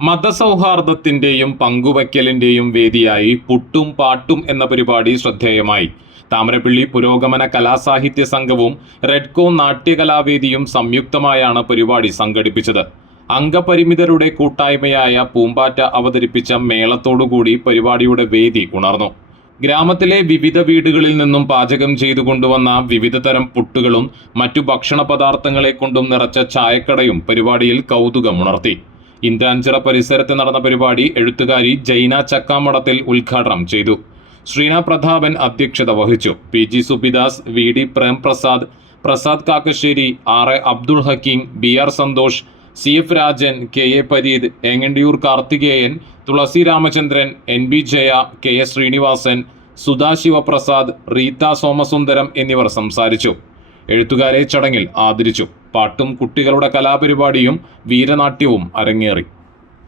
മതസൗഹാർദ്ദത്തിന്റെയും പങ്കുവയ്ക്കലിന്റെയും വേദിയായി പുട്ടും പാട്ടും എന്ന പരിപാടി ശ്രദ്ധേയമായി. താമരപ്പള്ളി പുരോഗമന കലാസാഹിത്യ സംഘവും റെഡ്കോ നാട്യകലാവേദിയും സംയുക്തമായാണ് പരിപാടി സംഘടിപ്പിച്ചത്. അംഗപരിമിതരുടെ കൂട്ടായ്മയായ പൂമ്പാറ്റ അവതരിപ്പിച്ച മേളത്തോടുകൂടി പരിപാടിയുടെ വേദി ഉണർന്നു. ഗ്രാമത്തിലെ വിവിധ വീടുകളിൽ നിന്നും പാചകം ചെയ്തു കൊണ്ടുവന്ന വിവിധ തരം പുട്ടുകളും മറ്റു ഭക്ഷണ പദാർത്ഥങ്ങളെ കൊണ്ടും നിറച്ച ചായക്കടയും പരിപാടിയിൽ കൗതുകമുണർത്തി. ഇന്ദ്രാഞ്ചിറ പരിസരത്ത് നടന്ന പരിപാടി എഴുത്തുകാരി ജൈന ചക്കാമടത്തിൽ ഉദ്ഘാടനം ചെയ്തു. ശ്രീന പ്രതാപൻ അധ്യക്ഷത വഹിച്ചു. PG Subidas, VD Prem Prasad, Prasad Kakkassery, RA Abdul Hakeem, BR Santhosh, CF Rajan, KA Pareed, Engandiyur Karthikeyan, തുളസി രാമചന്ദ്രൻ, NB ജയ, KS ശ്രീനിവാസൻ, സുധാ ശിവപ്രസാദ്, റീത്ത സോമസുന്ദരം എന്നിവർ സംസാരിച്ചു. എഴുത്തുകാരെ ചടങ്ങിൽ ആദരിച്ചു. പാട്ടും കുട്ടികളുടെ കലാപരിപാടിയും വീരനാട്യവും അരങ്ങേറി.